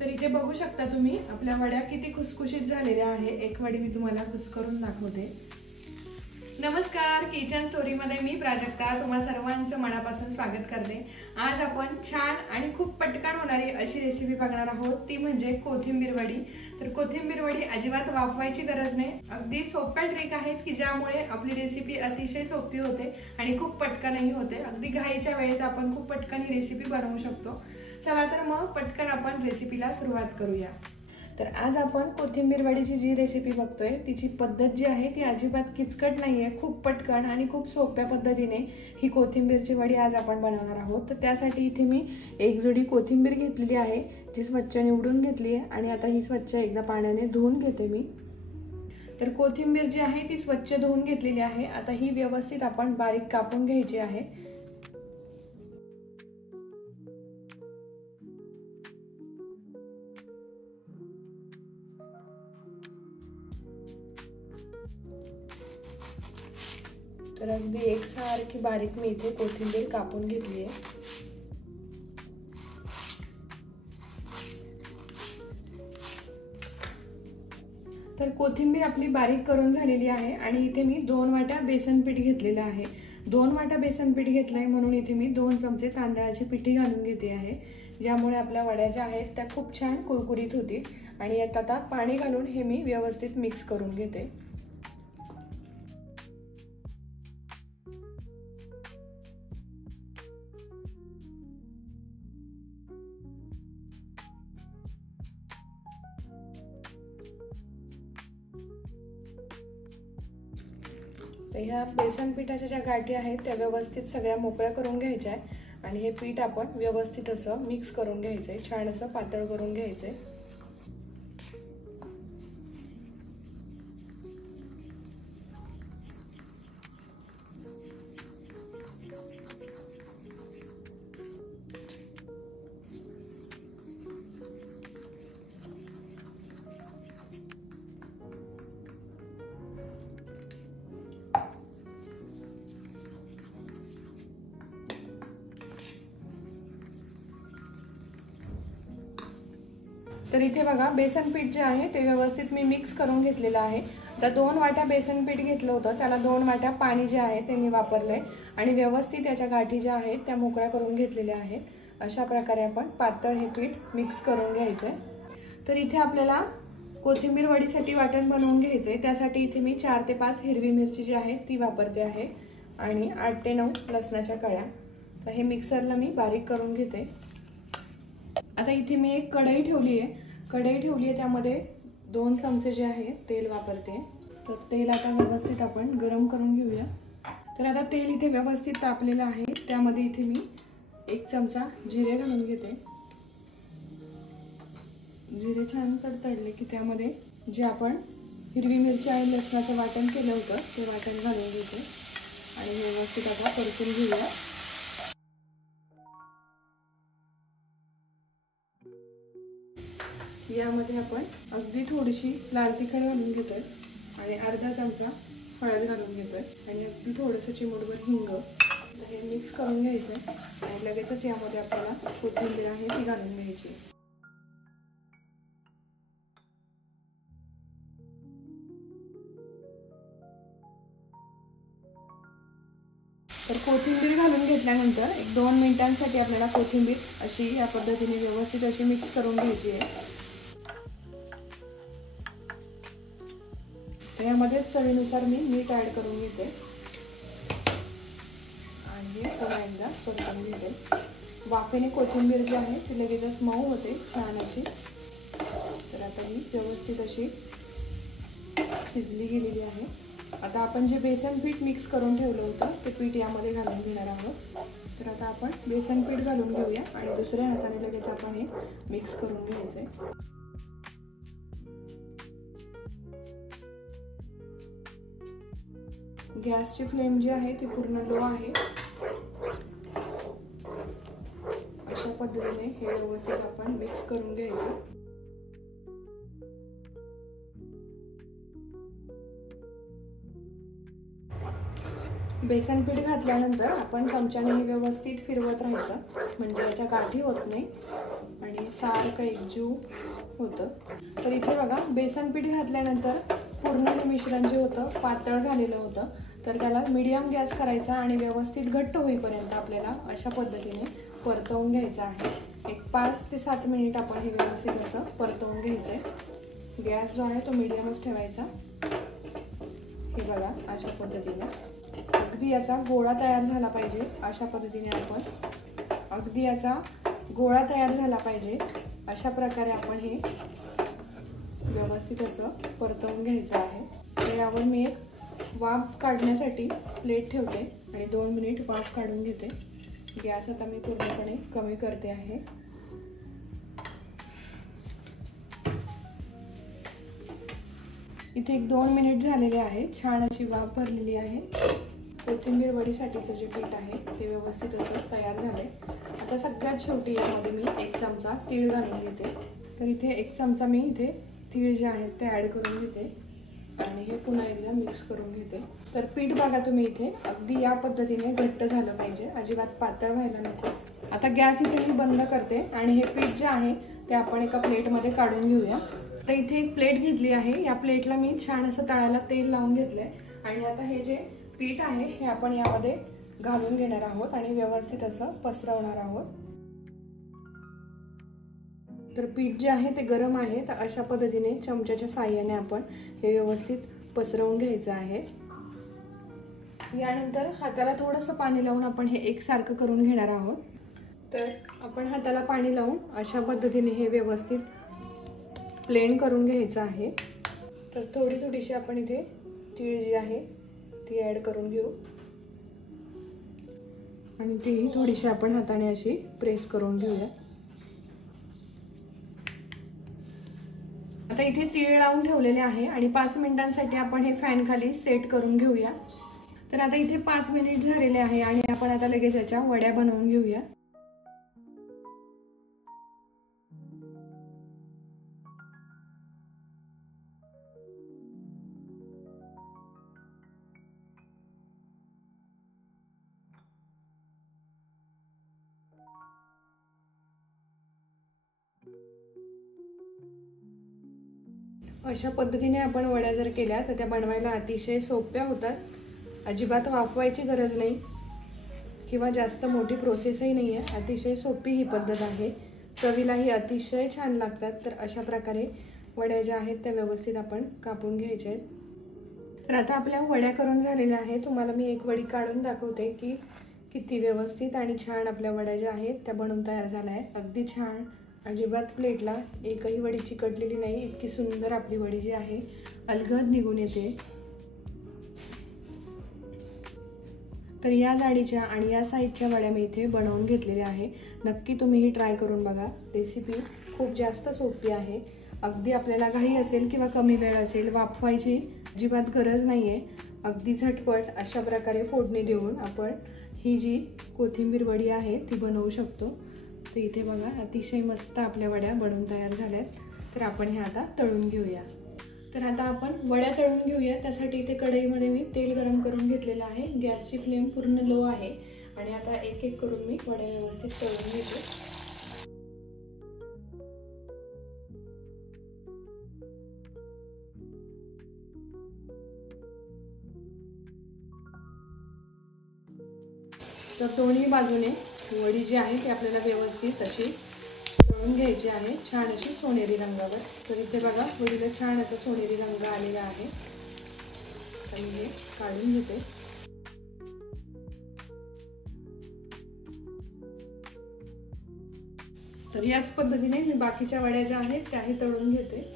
तर इथे बघू शकता तुम्ही आपल्या वड्या किती खुसखुशीत झालेल्या आहे। एक वडी मी तुम्हाला खुसकरून दाखवते। नमस्कार, किचन स्टोरी मध्ये मी प्राजक्ता तुम्हा सर्वांचं मनापासून स्वागत करते। आज आपण छान आणि खूप पटकन होणारी अशी रेसिपी बघणार आहोत, ती म्हणजे कोथिंबीर वडी। तर कोथिंबीर वडी अजिबात वाफवायची गरज नाही, अगदी सोप्या ट्रिक आहेत की ज्यामुळे आपली रेसिपी अतिशय सोपी होते आणि खूप पटकनही होते। अगदी घाईच्या वेळेत आपण खूप पटकन ही रेसिपी बनवू शकतो। चला तर मग पटकन आपण रेसिपीला सुरुवात करूया। तर आज आपण कोथिंबीर वडीची जी रेसिपी बघतोय तिची पद्धत जी आहे ती अजिबात किचकट नाहीये, खूप पटकन आणि खूप सोप्या पद्धतीने ही कोथिंबीरची वडी आज आपण बनवणार आहोत। तर त्यासाठी इथे मी एक जोडी कोथिंबीर घेतलेली आहे, जी स्वच्छ निवडून घेतली आहे आणि आता ही स्वच्छ एकदा पाण्याने धुवून घेते मी। तर कोथिंबीर जी आहे ती स्वच्छ धुवून घेतलेली आहे। आता ही व्यवस्थित आपण बारीक कापून घ्यायची आहे। तर अगदी एकसारखी बारीक मी इथे कोथिंबीर कापून घेतली आहे। तर कोथिंबीर आपली बारीक करून झालेली आहे आणि इथे मी 2 वाट्या बेसन पीठ घेतलेलं आहे। 2 वाट्या बेसन पीठ घेतलंय म्हणून इथे मी 2 चमचे तांदळाची पिठी घालून घेते आहे, ज्यामुळे आपल्या वड्या ज्या आहेत त्या खूप छान कुरकुरीत होतील। आणि यात आता पाणी घालून हे मी व्यवस्थित मिक्स करून घेते। तर ह्या बेसन पिठाच्या ज्या गाठी आहेत त्या व्यवस्थित सगळ्या मोकळ्या करून घ्यायच्या आहे आणि हे पीठ आपण व्यवस्थित असं मिक्स करून घ्यायचंय, छान असं पातळ करून घ्यायचंय। तर इथे बघा बेसन पीठ जे आहे ते व्यवस्थित मी मिक्स करून घेतलेलं आहे। आता 2 वाट्या बेसन पीठ घेतलं होतं, त्याला 2 वाट्या पाणी जे आहे ते मी वापरलंय आणि व्यवस्थित त्याच्या गाठी ज्या आहेत त्या मोकळ्या करून घेतलेल्या आहेत। अशा प्रकारे आपण पातळ हे पीठ मिक्स करून घ्यायचंय। तर इथे आपल्याला कोथिंबीर वडीसाठी वाटण बनवून घ्यायचंय। त्यासाठी इथे मी 4 ते 5 हिरवी मिरची जी आहे ती वापरते आहे आणि 8 ते 9 लसणाच्या कळ्या। तर हे मिक्सरला मी बारीक करून घेते। आता इथे मी एक कढई ठेवली आहे, त्यामध्ये 2 चमचे जे आहे तेल वापरते। तर तेल आता व्यवस्थित आपण गरम करून घेऊया। तर आता तेल इथे व्यवस्थित तापलेलं आहे, त्यामध्ये इथे मी 1 चमचा जिरे घालून घेते। जिरे छान तडतडले की त्यामध्ये जे आपण हिरवी मिरची आणि लसणाचं वाटण केलं होतं ते वाटण घालून घेते आणि व्यवस्थित आता परतून घेऊया। यामध्ये आपण अगदी थोडीशी लाल तिखट घालून घेतोय आणि अर्धा चमचा हळद घालून घेतोय आणि अगदी थोडंसं चिमूटभर हिंग। हे मिक्स करून घ्यायचंय आणि लगेचच यामध्ये आपल्याला कोथिंबीर आहे ती घालून घ्यायची। तर कोथिंबीर घालून घेतल्यानंतर 1-2 मिनिटांसाठी आपल्याला कोथिंबीर अशी या पद्धतीने व्यवस्थित अशी मिक्स करून घ्यायची आहे। यामध्ये चवीनुसार मी मीठ ऍड करून घेते आणि पुन्हा एकदा परतून घेते। वाफेने कोथिंबीर जी आहे ती लगेचच मऊ होते छान अशी। तर आता ही व्यवस्थित अशी शिजली गेलेली आहे। आता आपण जे बेसन पीठ मिक्स करून ठेवलं होतं ते पीठ यामध्ये घालून घेणार आहोत। तर आता आपण बेसन पीठ घालून घेऊया आणि दुसऱ्या हाताने लगेच आपण हे मिक्स करून घ्यायचंय। गॅसची फ्लेम जी आहे ती पूर्ण लो आहे। अशा पद्धतीने हे व्यवस्थित आपण मिक्स करून घ्यायचं। बेसन पीठ घातल्यानंतर आपण चमच्याने व्यवस्थित फिरवत राहायचं, म्हणजे याच्या गाठी होत नाही आणि सारखं एकजीव होतं. तर इथे बघा बेसन पीठ घातल्यानंतर पूर्ण हे मिश्रण जे होतं पातळ झालेलं होतं. तर त्याला मीडियम गॅस करायचा आणि व्यवस्थित घट्ट होईपर्यंत आपल्याला अशा पद्धतीने परतवून घ्यायचं आहे. एक 5 ते 7 मिनिट आपण हे व्यवस्थित असं परतवून घ्यायचं आहे. गॅस जो आहे तो मीडियमच ठेवायचा. हे बघा अशा पद्धतीने अगदी याचा गोळा तयार झाला पाहिजे. अशा पद्धतीने आपण अगदी याचा गोळा तयार झाला पाहिजे अशा प्रकारे आपण हे व्यवस्थित असं परतवून घ्यायचं आहे. तर यावर मी एक वाफ काढण्यासाठी प्लेट ठेवते आणि 2 मिनिट वाफ काढून घेते. गॅस आता मी पूर्णपणे कमी करते आहे. इथे एक 2 मिनिट झालेले आहे. छान अशी वाफ भरलेली आहे. कोथिंबीर वडीसाठीचं जे पीठ आहे ते व्यवस्थित असं तयार झालंय. आता सगळ्यात शेवटी यामध्ये मी 1 चमचा तीळ घालून घेते. तर इथे 1 चमचा मी इथे तीळ जे आहेत ते ॲड करून घेते आणि हे पुन्हा एकदा मिक्स करून घेते. तर पीठ बघा तुम्ही इथे अगदी या पद्धतीने घट्ट झालं पाहिजे, अजिबात पातळ व्हायला नको. आता गॅस इथे मी बंद करते आणि हे पीठ जे आहे ते आपण एका प्लेटमध्ये काढून घेऊया. तर इथे एक प्लेट घेतली आहे. या प्लेटला मी छान असं तळाला तेल लावून घेतलंय आणि आता हे जे पीठ आहे हे आपण यामध्ये घालून घेणार आहोत आणि व्यवस्थित असं पसरवणार आहोत. तर पीठ जे आहे ते गरम आहे. तर अशा पद्धतीने चमच्याच्या साहाय्याने आपण हे व्यवस्थित पसरवून घ्यायचं आहे. यानंतर हाताला थोडंसं पाणी लावून आपण हे एकसारखं करून घेणार आहोत. तर आपण हाताला पाणी लावून अशा पद्धतीने हे व्यवस्थित प्लेन करून घ्यायचं आहे. तर थोडीशी आपण इथे तीळ जी आहे ती ॲड करून घेऊ आणि तीही थोडीशी आपण हाताने अशी प्रेस करून घेऊया. आता इथे तीळ लावून ठेवलेले आहे आणि 5 मिनिटांसाठी आपण हे फॅन खाली सेट करून घेऊया. तर आता इथे 5 मिनिट झालेले आहे आणि आपण आता लगेच याच्या वड्या बनवून घेऊया. अशा पद्धतीने आपण वड्या जर केल्या तर त्या बनवायला अतिशय सोप्या होतात. अजिबात वाफवायची गरज नाही किंवा जास्त मोठी प्रोसेसही नाही आहे. अतिशय सोपी ही पद्धत आहे. चवीलाही अतिशय छान लागतात. तर अशा प्रकारे वड्या ज्या आहेत त्या व्यवस्थित आपण कापून घ्यायच्या आहेत. तर आता आपल्या वड्या करून झालेल्या आहेत. तुम्हाला मी एक वडी काढून दाखवते की किती व्यवस्थित आणि छान आपल्या वड्या ज्या आहेत त्या बनवून तयार झाल्या आहेत. अगदी छान, अजिबात प्लेटला एकही वडी चिकटलेली नाही. इतकी सुंदर आपली वडी जी आहे अलगद निघून येते. तर या जाडीच्या आणि या साईजच्या वड्या मी इथे बनवून घेतलेल्या आहे. नक्की तुम्ही ही ट्राय करून बघा. रेसिपी खूप जास्त सोपी आहे. अगदी आपल्याला घाई असेल किंवा कमी वेळ असेल, वाफवायची अजिबात गरज नाही आहे. अगदी झटपट अशा प्रकारे फोडणी देऊन आपण ही जी कोथिंबीर वडी आहे ती बनवू शकतो. तर इथे बघा अतिशय मस्त आपल्या वड्या बनवून तयार झाल्यात. तर आपण हे आता तळून घेऊया. तर आता आपण वड्या तळून घेऊया. त्यासाठी इथे कढईमध्ये मी तेल गरम करून घेतलेलं आहे. गॅसची फ्लेम पूर्ण लो आहे आणि आता एक एक करून मी वड्या व्यवस्थित तळून घेते. तर दोन्ही बाजूने वडी जी आहे ती आपल्याला व्यवस्थित अशी तळून घ्यायची आहे, छान अशी सोनेरी रंगावर. तर इथे बघा वडीला छान असा सोनेरी रंग आलेला आहे. तर मी हे काढून घेते. तर याच पद्धतीने मी बाकीच्या वड्या ज्या आहेत त्याही तळून घेते.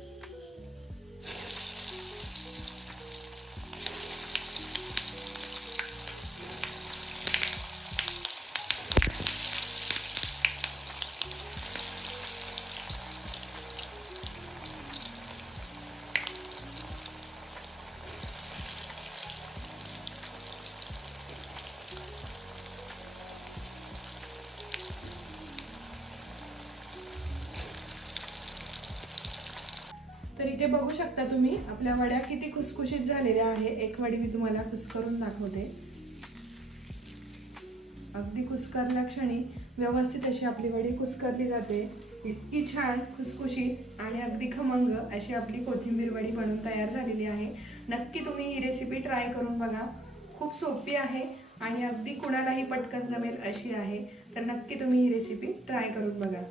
तर इथे बघू शकता तुम्ही आपल्या वड्या किती खुसखुशीत झालेल्या आहे. एक वडी मी तुम्हाला कुस्करून दाखवते. अगदी कुस्करल्या क्षणी व्यवस्थित अशी आपली वडी कुस्करली जाते. इतकी छान खुसखुशीत आणि अगदी खमंग अशी आपली कोथिंबीर वडी बनून तयार झालेली आहे। नक्की तुम्ही ही रेसिपी ट्राय करून बघा। खूप सोपी आहे आणि अगदी कुणालाही पटकन जमेल अशी आहे। तर नक्की तुम्ही ही रेसिपी ट्राय करून बघा।